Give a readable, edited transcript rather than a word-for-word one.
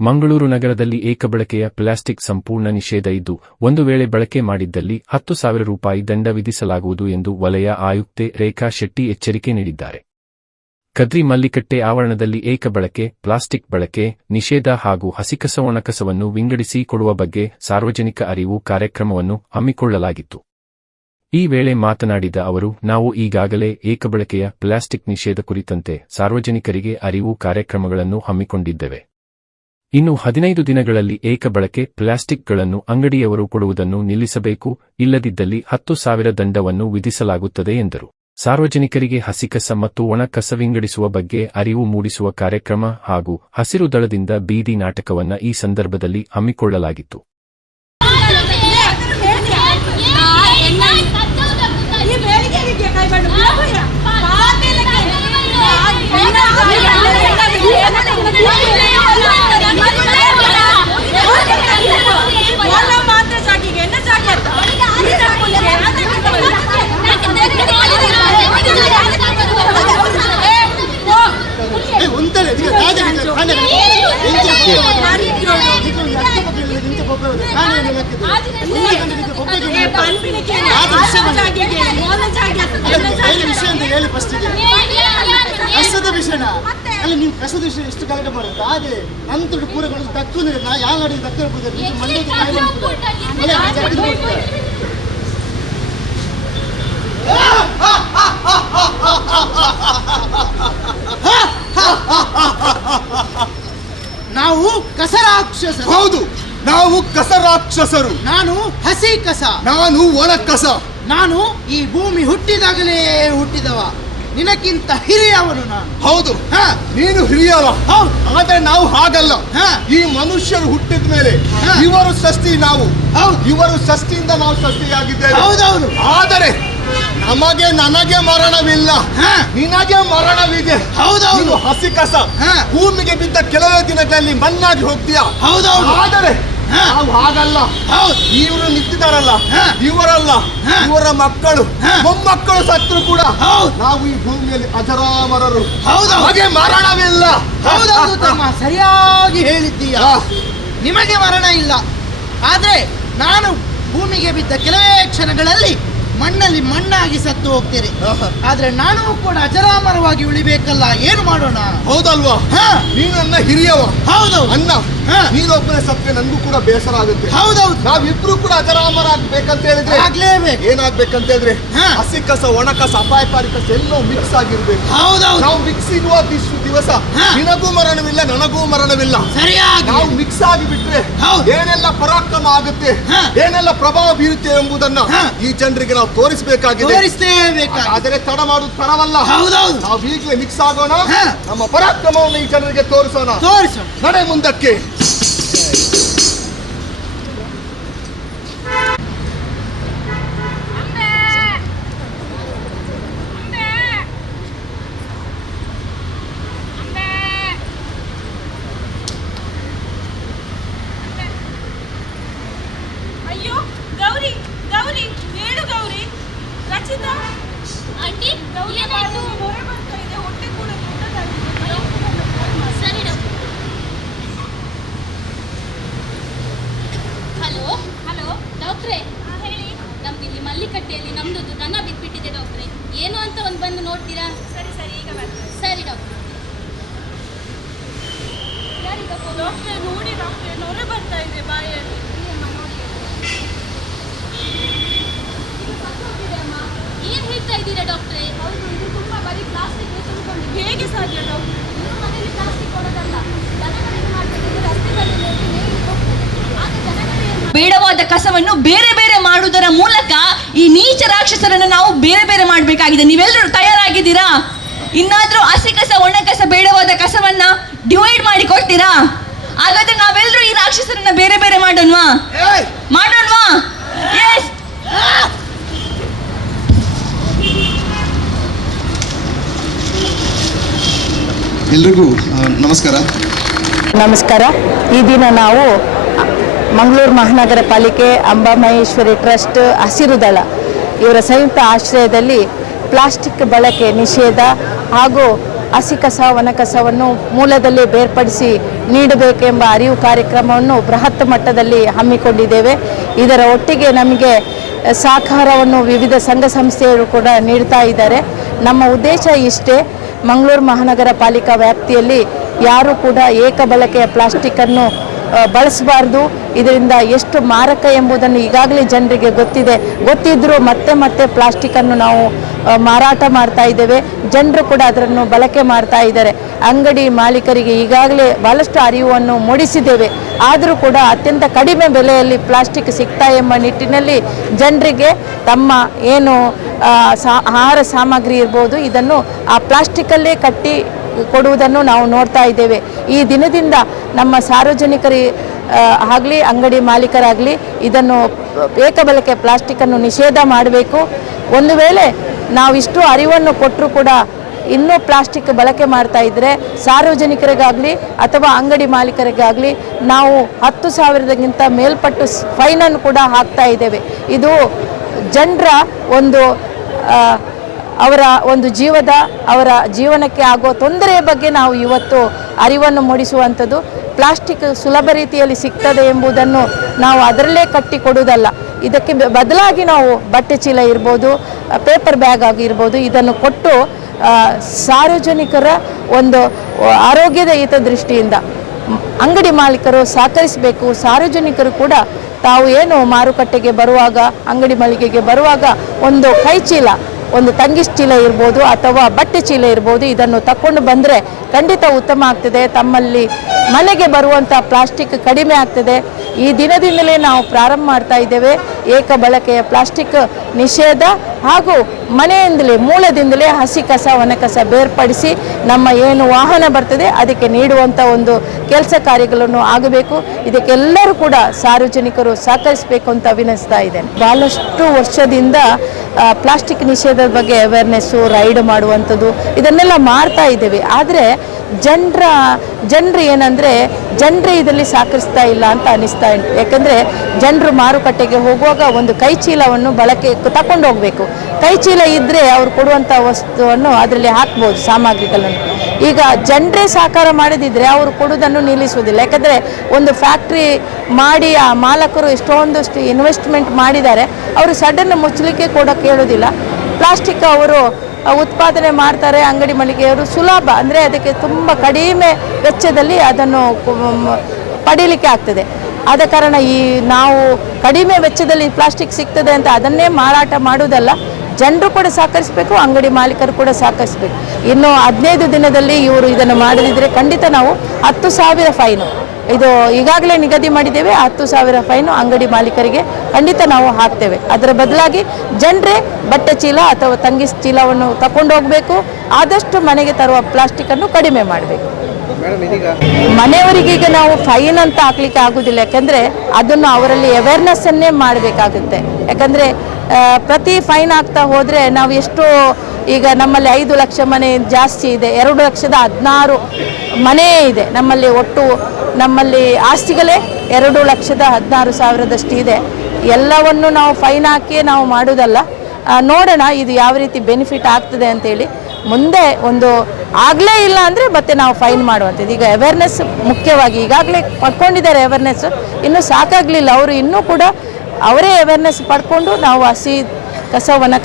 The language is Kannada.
ಮಂಗಳೂರು ನಗರದಲ್ಲಿ ಏಕಬಳಕೆಯ ಪ್ಲಾಸ್ಟಿಕ್ ಸಂಪೂರ್ಣ ನಿಷೇಧ ಇದ್ದು, ಒಂದು ವೇಳೆ ಬಳಕೆ ಮಾಡಿದ್ದಲ್ಲಿ 10,000 ರೂಪಾಯಿ ದಂಡ ವಿಧಿಸಲಾಗುವುದು ಎಂದು ವಲಯ ಆಯುಕ್ತೆ ರೇಖಾ ಶೆಟ್ಟಿ ಎಚ್ಚರಿಕೆ ನೀಡಿದ್ದಾರೆ. ಕದ್ರಿ ಮಲ್ಲಿಕಟ್ಟೆ ಆವರಣದಲ್ಲಿ ಏಕಬಳಕೆ ಪ್ಲಾಸ್ಟಿಕ್ ಬಳಕೆ ನಿಷೇಧ ಹಾಗೂ ಹಸಿಕಸ ಒಣಕಸವನ್ನು ವಿಂಗಡಿಸಿ ಕೊಡುವ ಬಗ್ಗೆ ಸಾರ್ವಜನಿಕ ಅರಿವು ಕಾರ್ಯಕ್ರಮವನ್ನು ಹಮ್ಮಿಕೊಳ್ಳಲಾಗಿತ್ತು. ಈ ವೇಳೆ ಮಾತನಾಡಿದ ಅವರು, ನಾವು ಈಗಾಗಲೇ ಏಕಬಳಕೆಯ ಪ್ಲಾಸ್ಟಿಕ್ ನಿಷೇಧ ಕುರಿತಂತೆ ಸಾರ್ವಜನಿಕರಿಗೆ ಅರಿವು ಕಾರ್ಯಕ್ರಮಗಳನ್ನು ಹಮ್ಮಿಕೊಂಡಿದ್ದೇವೆ. ಇನ್ನು 15 ದಿನಗಳಲ್ಲಿ ಏಕಬಳಕೆ ಪ್ಲಾಸ್ಟಿಕ್ಗಳನ್ನು ಅಂಗಡಿಯವರು ಕೊಡುವುದನ್ನು ನಿಲ್ಲಿಸಬೇಕು, ಇಲ್ಲದಿದ್ದಲ್ಲಿ 10,000 ದಂಡವನ್ನು ವಿಧಿಸಲಾಗುತ್ತದೆ ಎಂದರು. ಸಾರ್ವಜನಿಕರಿಗೆ ಹಸಿಕಸ ಮತ್ತು ಒಣ ಕಸ ವಿಂಗಡಿಸುವ ಬಗ್ಗೆ ಅರಿವು ಮೂಡಿಸುವ ಕಾರ್ಯಕ್ರಮ ಹಾಗೂ ಹಸಿರು ದಳದಿಂದ ಬೀದಿ ನಾಟಕವನ್ನು ಈ ಸಂದರ್ಭದಲ್ಲಿ ಹಮ್ಮಿಕೊಳ್ಳಲಾಗಿತ್ತು. ಕಸದ ವಿಷಯ ಅಲ್ಲಿ ನೀವು ಕಸದ ವಿಷಯ ಎಷ್ಟು ಕಾಗದ ಮಾಡುತ್ತೆ ಹಾಗೆ ನಂತರ ಪೂರಗಳು ತಕ್ಕುಂದ್ರೆ ನಾ ಯಾವ ನಾಡಿಗೆ ತಕ್ಕ ನಾವು ಕಸ ರಾಕ್ಷಸರು. ಹೌದು, ನಾವು ಕಸ ರಾಕ್ಷಸರು. ನಾನು ಹಸಿ ಕಸ, ನಾನು ಒಣ ಕಸ. ನಾನು ಈ ಭೂಮಿ ಹುಟ್ಟಿದಾಗಲೇ ಹುಟ್ಟಿದವ, ನಿನಕ್ಕಿಂತ ಹಿರಿಯವನು ನಾನು. ಹೌದು, ನೀನು ಹಿರಿಯಲ್ಲ. ಆದ್ರೆ ನಾವು ಹಾಗಲ್ಲ. ಈ ಮನುಷ್ಯರು ಹುಟ್ಟಿದ ಮೇಲೆ ಇವರು ಸೃಷ್ಟಿ, ನಾವು ಇವರು ಸೃಷ್ಟಿಯಿಂದ ನಾವು ಸೃಷ್ಟಿಯಾಗಿದ್ದೇವೆ. ಹೌದೌದು. ಆದರೆ ನನಗೆ ಮರಣವಿಲ್ಲ, ನಿನಗೆ ಮರಣವಿದೆ. ಹೌದೌದು. ಹಸಿ ಕಸ ಭೂಮಿಗೆ ಬಿದ್ದ ಕೆಲವೇ ದಿನಗಳಲ್ಲಿ ಮಣ್ಣಾಗಿ ಹೋಗ್ತೀಯಾ. ಹೌದೌದು. ಆದರೆ ನಾವು ಹಾಗಲ್ಲ. ಇವರು ನಿಂತಿದ್ದಾರಲ್ಲ, ಇವರಲ್ಲ, ಇವರ ಮಕ್ಕಳು ಮೊಮ್ಮಕ್ಕಳು ಸತ್ರು ಕೂಡ ನಾವು ಈ ಭೂಮಿಯಲ್ಲಿ ಅಜರಾಮರರು. ಹಾಗೆ ಮರಣವಿಲ್ಲ. ಹೌದೌದು ತಮ್ಮ, ಸರಿಯಾಗಿ ಹೇಳಿದ್ದೀಯ. ನಿಮಗೆ ಮರಣ ಇಲ್ಲ, ಆದ್ರೆ ನಾನು ಭೂಮಿಗೆ ಬಿದ್ದ ಕೆಲವೇ ಕ್ಷಣಗಳಲ್ಲಿ ಮಣ್ಣಲ್ಲಿ ಮಣ್ಣಾಗಿ ಸತ್ತು ಹೋಗ್ತೀರಿ. ಆದ್ರೆ ನಾನು ಕೂಡ ಅಜರಾಮರವಾಗಿ ಉಳಿಬೇಕಲ್ಲ, ಏನು ಮಾಡೋಣ? ಹೌದಲ್ವಾ? ನೀನು ನನ್ನ ಹಿರಿಯವ. ಹೌದು ಅನ್ನ, ನೀನೊಬ್ಬನೇ ಸತ್ರೆ ನನಗೂ ಕೂಡ ಬೇಸರ ಆಗುತ್ತೆ. ಹೌದೌದು. ನಾವಿಬ್ರು ಕೂಡ ಅಜರಾಮರ ಆಗ್ಬೇಕಂತ ಹೇಳಿದ್ರೆ ಆಗ್ಲೇಬೇಕು. ಏನಾಗ್ಬೇಕಂತ ಹೇಳಿದ್ರೆ ಹಸಿ ಕಸ ಒಣ ಕಸ ಅಪಾಯಕಾರಿ ಕಸ ಎಲ್ಲೋ ಮಿಕ್ಸ್ ಆಗಿರ್ಬೇಕು. ಹೌದೌದು. ನಾವು ಮಿಕ್ಸ್ ಇರುವ ದಿವಸ ನಿನಗೂ ಮರಣವಿಲ್ಲ, ನನಗೂ ಮರಣವಿಲ್ಲ. ಸರಿಯಾಗಿ ನಾವು ಮಿಕ್ಸ್ ಆಗಿ ಬಿಟ್ರೆ ಏನೆಲ್ಲ ಪರಾಕ್ರಮ ಆಗುತ್ತೆ, ಏನೆಲ್ಲ ಪ್ರಭಾವ ಬೀರುತ್ತೆ ಎಂಬುದನ್ನ ಈ ಜನರಿಗೆ ನಾವು ತೋರಿಸಬೇಕಾಗಿದೆ. ಆದರೆ ತಡ ಮಾಡುದು ತರವಲ್ಲ. ಹೌದೌದು. ನಾವು ಈಗಲೇ ಮಿಕ್ಸ್ ಆಗೋಣ, ನಮ್ಮ ಪರಾಕ್ರಮವನ್ನು ಈ ಜನರಿಗೆ ತೋರಿಸೋಣ. ನಡೆ ಮುಂದಕ್ಕೆ. ಅಯ್ಯೋ ಗೌರಿ, ಗೌರಿ ಹೇಳು ಗೌರಿ. ರಚಿತಾ ಆಂಟಿ, ಏನಾಯ್ತು? ಹೊರ ಬರ್ತಾ ಇದೆ, ಹೊಟ್ಟೆ ಕೂಡ ಸರಿ ಡಾಕ್ಟರ್. ಹಲೋ ಹಲೋ ಡಾಕ್ಟ್ರೇ, ಹೇಳಿ. ನಮ್ದು ಇಲ್ಲಿ ಮಲ್ಲಿಕಟ್ಟೆಯಲ್ಲಿ ನಮ್ದು ದನ ಬಿದ್ದುಬಿಟ್ಟಿದೆ ಡಾಕ್ಟ್ರೇ, ಏನು ಅಂತ ಒಂದು ಬಂದು ನೋಡ್ತೀರಾ? ಸರಿ ಸರಿ, ಈಗ ಬರ್ತೇನೆ. ಸರಿ ಡಾಕ್ಟರ್. ಯಾರೀಗ ಡಾಕ್ಟ್ರೆ ನೋಡಿ ಡಾಕ್ಟ್ರೆ, ನೊರೆ ಬರ್ತಾ ಇದೆ ಬಾಯಲ್ಲಿ. ಏನು ಹೇಳ್ತಾ ಇದ್ದೀರಾ ಡಾಕ್ಟ್ರೇ? ಹೌದು, ಇದು ತುಂಬಾ ಬರೀ ಪ್ಲಾಸ್ಟಿಕ್ ತುಂಬಿಕೊಂಡಿದೆ. ಹೇಗೆ ಸಾಧ್ಯ ಡಾಕ್ಟರ್? ನಿಮ್ಮ ಮನೆಯಲ್ಲಿ ಪ್ಲಾಸ್ಟಿಕ್ ಕೊಡೋದಲ್ಲ, ದನಗಳಿಗೆ ಮಾಡಬೇಕಿದ್ರೆ ರಸ್ತೆಗಳಲ್ಲಿ ಹೋಗ್ತದೆ. ಆಗ ಜನಗಳಿಗೆ ಬೇಡವಾದ ಕಸವನ್ನು ಬೇರೆ ಬೇರೆ ಮಾಡುವುದರ ಮೂಲಕ ಈ ನೀಚ ರಾಕ್ಷಸರನ್ನು ನಾವು ಬೇರೆ ಬೇರೆ ಮಾಡಬೇಕಾಗಿದೆ. ನೀವೆಲ್ಲರೂ ತಯಾರಾಗಿದ್ದೀರಾ? ಇನ್ನಾದ್ರೂ ಹಸಿ ಕಸ ಒಣ ಕಸ ಬೇಡವಾದ ಕಸವನ್ನ ಡಿವೈಡ್ ಮಾಡಿ ಕೊಡ್ತೀರಾ? ಹಾಗಾದ್ರೆ ನಾವೆಲ್ಲರೂ ಈ ರಾಕ್ಷಸರನ್ನ ಬೇರೆ ಬೇರೆ ಮಾಡೋಣವಾ? ಎಸ್. ಎಲ್ರಿಗೂ ನಮಸ್ಕಾರ. ಈ ದಿನ ನಾವು ಮಂಗಳೂರು ಮಹಾನಗರ ಪಾಲಿಕೆ, ಅಂಬಾಮಹೇಶ್ವರಿ ಟ್ರಸ್ಟ್, ಹಸಿರು ದಳ ಇವರ ಸಂಯುಕ್ತ ಆಶ್ರಯದಲ್ಲಿ ಪ್ಲಾಸ್ಟಿಕ್ ಬಳಕೆ ನಿಷೇಧ ಹಾಗೂ ಹಸಿ ಕಸ ಒಣ ಕಸವನ್ನು ಮೂಲದಲ್ಲೇ ಬೇರ್ಪಡಿಸಿ ನೀಡಬೇಕೆಂಬ ಅರಿವು ಕಾರ್ಯಕ್ರಮವನ್ನು ಬೃಹತ್ ಮಟ್ಟದಲ್ಲಿ ಹಮ್ಮಿಕೊಂಡಿದ್ದೇವೆ. ಇದರ ಒಟ್ಟಿಗೆ ನಮಗೆ ಸಹಕಾರವನ್ನು ವಿವಿಧ ಸಂಘ ಸಂಸ್ಥೆಗಳು ಕೂಡ ನೀಡ್ತಾ ಇದ್ದಾರೆ. ನಮ್ಮ ಉದ್ದೇಶ ಇಷ್ಟೇ, ಮಂಗಳೂರು ಮಹಾನಗರ ಪಾಲಿಕಾ ವ್ಯಾಪ್ತಿಯಲ್ಲಿ ಯಾರೂ ಕೂಡ ಏಕಬಳಕೆಯ ಪ್ಲಾಸ್ಟಿಕ್ಕನ್ನು ಬಳಸಬಾರ್ದು. ಇದರಿಂದ ಎಷ್ಟು ಮಾರಕ ಎಂಬುದನ್ನು ಈಗಾಗಲೇ ಜನರಿಗೆ ಗೊತ್ತಿದ್ದರೂ ಮತ್ತೆ ಪ್ಲಾಸ್ಟಿಕ್ಕನ್ನು ನಾವು ಮಾರಾಟ ಮಾಡ್ತಾ ಇದ್ದೇವೆ. ಜನರು ಕೂಡ ಅದನ್ನು ಬಳಕೆ ಮಾಡ್ತಾ ಇದ್ದಾರೆ. ಅಂಗಡಿ ಮಾಲೀಕರಿಗೆ ಈಗಾಗಲೇ ಬಹಳಷ್ಟು ಅರಿವನ್ನು ಮೂಡಿಸಿದ್ದೇವೆ. ಆದರೂ ಕೂಡ ಅತ್ಯಂತ ಕಡಿಮೆ ಬೆಲೆಯಲ್ಲಿ ಪ್ಲಾಸ್ಟಿಕ್ ಸಿಗ್ತಾ ಎಂಬ ನಿಟ್ಟಿನಲ್ಲಿ ಜನರಿಗೆ ತಮ್ಮ ಏನು ಆಹಾರ ಸಾಮಗ್ರಿ ಇರ್ಬೋದು ಇದನ್ನು ಆ ಪ್ಲಾಸ್ಟಿಕ್ಕಲ್ಲೇ ಕಟ್ಟಿ ಕೊಡುವುದನ್ನು ನಾವು ನೋಡ್ತಾ ಇದ್ದೇವೆ. ಈ ದಿನದಿಂದ ನಮ್ಮ ಸಾರ್ವಜನಿಕರಿ ಆಗಲಿ ಅಂಗಡಿ ಮಾಲೀಕರಾಗಲಿ ಇದನ್ನು ಏಕಬಳಕೆ ಪ್ಲಾಸ್ಟಿಕ್ಕನ್ನು ನಿಷೇಧ ಮಾಡಬೇಕು. ಒಂದು ವೇಳೆ ನಾವಿಷ್ಟು ಅರಿವನ್ನು ಕೊಟ್ಟರೂ ಕೂಡ ಇನ್ನೂ ಪ್ಲಾಸ್ಟಿಕ್ ಬಳಕೆ ಮಾಡ್ತಾ ಇದ್ದರೆ ಸಾರ್ವಜನಿಕರಿಗಾಗಲಿ ಅಥವಾ ಅಂಗಡಿ ಮಾಲೀಕರಿಗಾಗಲಿ ನಾವು 10,000ಗಿಂತ ಮೇಲ್ಪಟ್ಟು ಫೈನನ್ನು ಕೂಡ ಹಾಕ್ತಾ ಇದ್ದೇವೆ. ಇದು ಜನರ ಒಂದು ಅವರ ಒಂದು ಅವರ ಜೀವನಕ್ಕೆ ಆಗೋ ತೊಂದರೆಯ ಬಗ್ಗೆ ನಾವು ಇವತ್ತು ಅರಿವನ್ನು ಮೂಡಿಸುವಂಥದ್ದು. ಪ್ಲಾಸ್ಟಿಕ್ ಸುಲಭ ರೀತಿಯಲ್ಲಿ ಸಿಗ್ತದೆ ಎಂಬುದನ್ನು ನಾವು ಅದರಲ್ಲೇ ಕಟ್ಟಿ ಕೊಡುವುದಲ್ಲ, ಇದಕ್ಕೆ ಬದಲಾಗಿ ನಾವು ಬಟ್ಟೆ ಚೀಲ ಇರ್ಬೋದು, ಪೇಪರ್ ಬ್ಯಾಗ್ ಆಗಿರ್ಬೋದು ಇದನ್ನು ಕೊಟ್ಟು ಸಾರ್ವಜನಿಕರ ಒಂದು ಆರೋಗ್ಯದ ಹಿತದೃಷ್ಟಿಯಿಂದ ಅಂಗಡಿ ಮಾಲೀಕರು ಸಹಕರಿಸಬೇಕು. ಸಾರ್ವಜನಿಕರು ಕೂಡ ತಾವು ಏನು ಮಾರುಕಟ್ಟೆಗೆ ಬರುವಾಗ ಅಂಗಡಿ ಮಳಿಗೆಗೆ ಬರುವಾಗ ಒಂದು ಕೈ ಚೀಲ, ಒಂದು ತಂಗಿಸ್ ಚೀಲ ಇರ್ಬೋದು ಅಥವಾ ಬಟ್ಟೆ ಚೀಲ ಇರ್ಬೋದು ಇದನ್ನು ತಕೊಂಡು ಬಂದರೆ ಖಂಡಿತ ಉತ್ತಮ ಆಗ್ತದೆ. ತಮ್ಮಲ್ಲಿ ಮನೆಗೆ ಬರುವಂಥ ಪ್ಲಾಸ್ಟಿಕ್ ಕಡಿಮೆ ಆಗ್ತದೆ. ಈ ದಿನದಿಂದಲೇ ನಾವು ಪ್ರಾರಂಭ ಮಾಡ್ತಾ ಇದ್ದೇವೆ ಏಕ ಬಳಕೆಯ ಪ್ಲಾಸ್ಟಿಕ್ ನಿಷೇಧ ಹಾಗೂ ಮನೆಯಿಂದಲೇ ಮೂಲದಿಂದಲೇ ಹಸಿ ಕಸ ಒಣ ಕಸ ಬೇರ್ಪಡಿಸಿ ನಮ್ಮ ಏನು ವಾಹನ ಬರ್ತದೆ ಅದಕ್ಕೆ ನೀಡುವಂಥ ಒಂದು ಕೆಲಸ ಕಾರ್ಯಗಳನ್ನು ಆಗಬೇಕು. ಇದಕ್ಕೆಲ್ಲರೂ ಕೂಡ ಸಾರ್ವಜನಿಕರು ಸಹಕರಿಸಬೇಕು ಅಂತ ವಿನಂತಿಸ್ತಾ ಇದ್ದೇನೆ. ಭಾಳಷ್ಟು ವರ್ಷದಿಂದ ಪ್ಲಾಸ್ಟಿಕ್ ನಿಷೇಧದ ಬಗ್ಗೆ ಅವೇರ್ನೆಸ್ಸು ರೈಡ್ ಮಾಡುವಂಥದ್ದು ಇದನ್ನೆಲ್ಲ ಮಾಡ್ತಾ ಇದ್ದೇವೆ. ಆದರೆ ಜನರು ಏನಂದರೆ ಜನರೇ ಇದರಲ್ಲಿ ಸಹಕರಿಸ್ತಾ ಇಲ್ಲ ಅಂತ ಅನಿಸ್ತಾ ಉಂಟು. ಯಾಕಂದರೆ ಜನರು ಮಾರುಕಟ್ಟೆಗೆ ಹೋಗುವಾಗ ಒಂದು ಕೈ ಚೀಲವನ್ನು ಬಳಕೆ ತಕೊಂಡು ಹೋಗಬೇಕು. ಕೈ ಚೀಲ ಇದ್ದರೆ ಅವ್ರು ಕೊಡುವಂಥ ವಸ್ತುವನ್ನು ಅದರಲ್ಲಿ ಹಾಕ್ಬೋದು ಸಾಮಗ್ರಿಗಳನ್ನು. ಈಗ ಜನರೇ ಸಹಕಾರ ಮಾಡದಿದ್ದರೆ ಅವರು ಕೊಡುವುದನ್ನು ನಿಲ್ಲಿಸುವುದಿಲ್ಲ. ಯಾಕಂದರೆ ಒಂದು ಫ್ಯಾಕ್ಟ್ರಿ ಮಾಡಿ ಆ ಮಾಲಕರು ಎಷ್ಟೊಂದಷ್ಟು ಇನ್ವೆಸ್ಟ್ಮೆಂಟ್ ಮಾಡಿದ್ದಾರೆ, ಅವರು ಸಡನ್ ಮುಚ್ಚಲಿಕ್ಕೆ ಕೂಡ ಕೇಳೋದಿಲ್ಲ. ಪ್ಲಾಸ್ಟಿಕ್ ಅವರು ಉತ್ಪಾದನೆ ಮಾಡ್ತಾರೆ ಅಂಗಡಿ ಮಳಿಗೆಯವರು ಸುಲಭ, ಅಂದರೆ ಅದಕ್ಕೆ ತುಂಬ ಕಡಿಮೆ ವೆಚ್ಚದಲ್ಲಿ ಅದನ್ನು ಪಡೀಲಿಕ್ಕೆ ಆಗ್ತದೆ. ಆದ ಕಾರಣ ನಾವು ಕಡಿಮೆ ವೆಚ್ಚದಲ್ಲಿ ಪ್ಲಾಸ್ಟಿಕ್ ಸಿಗ್ತದೆ ಅಂತ ಅದನ್ನೇ ಮಾರಾಟ ಮಾಡುವುದಲ್ಲ, ಜನರು ಕೂಡ ಸಹಕರಿಸಬೇಕು, ಅಂಗಡಿ ಮಾಲೀಕರು ಕೂಡ ಸಹಕರಿಸಬೇಕು. ಇನ್ನು 15 ದಿನದಲ್ಲಿ ಇವರು ಇದನ್ನು ಮಾಡದಿದ್ದರೆ ಖಂಡಿತ ನಾವು 10,000 ಫೈನು, ಇದು ಈಗಾಗಲೇ ನಿಗದಿ ಮಾಡಿದ್ದೇವೆ. 10,000 ಫೈನು ಅಂಗಡಿ ಮಾಲೀಕರಿಗೆ ಖಂಡಿತ ನಾವು ಹಾಕ್ತೇವೆ. ಅದರ ಬದಲಾಗಿ ಜನರೇ ಬಟ್ಟೆ ಚೀಲ ಅಥವಾ ತಂಗಿಸ್ ಚೀಲವನ್ನು ತಕೊಂಡು ಹೋಗಬೇಕು. ಆದಷ್ಟು ಮನೆಗೆ ತರುವ ಪ್ಲಾಸ್ಟಿಕ್ಕನ್ನು ಕಡಿಮೆ ಮಾಡಬೇಕು. ಮನೆಯವರಿಗೀಗ ನಾವು ಫೈನ್ ಅಂತ ಹಾಕ್ಲಿಕ್ಕೆ ಆಗೋದಿಲ್ಲ, ಯಾಕಂದರೆ ಅದನ್ನು ಅವರಲ್ಲಿ ಅವೇರ್ನೆಸ್ಸನ್ನೇ ಮಾಡಬೇಕಾಗುತ್ತೆ. ಯಾಕಂದರೆ ಪ್ರತಿ ಫೈನ್ ಆಗ್ತಾ ಹೋದರೆ ನಾವು ಎಷ್ಟೋ ಈಗ ನಮ್ಮಲ್ಲಿ 5 ಲಕ್ಷ ಮನೆ ಜಾಸ್ತಿ ಇದೆ, 2,16,000 ಮನೆ ಇದೆ ನಮ್ಮಲ್ಲಿ. ಒಟ್ಟು ನಮ್ಮಲ್ಲಿ ಆಸ್ತಿಗಳೇ 2,16,000 ಇದೆ. ಎಲ್ಲವನ್ನು ನಾವು ಫೈನ್ ಹಾಕಿ ನಾವು ಮಾಡೋದಲ್ಲ. ನೋಡೋಣ ಇದು ಯಾವ ರೀತಿ ಬೆನಿಫಿಟ್ ಆಗ್ತದೆ ಅಂತೇಳಿ. ಮುಂದೆ ಒಂದು ಆಗಲೇ ಇಲ್ಲ ಅಂದರೆ ಮತ್ತೆ ನಾವು ಫೈನ್ ಮಾಡುವಂಥದ್ದು. ಈಗ ಅವೇರ್ನೆಸ್ ಮುಖ್ಯವಾಗಿ ಈಗಾಗಲೇ ಪಡ್ಕೊಂಡಿದ್ದಾರೆ ಅವೇರ್ನೆಸ್, ಇನ್ನೂ ಸಾಕಾಗಲಿಲ್ಲ. ಅವರು ಇನ್ನೂ ಕೂಡ ಅವರೇ ಅವೇರ್ನೆಸ್ ಪಡ್ಕೊಂಡು ನಾವು ಹಸಿ ಕಸ ಒಣ ಕಸ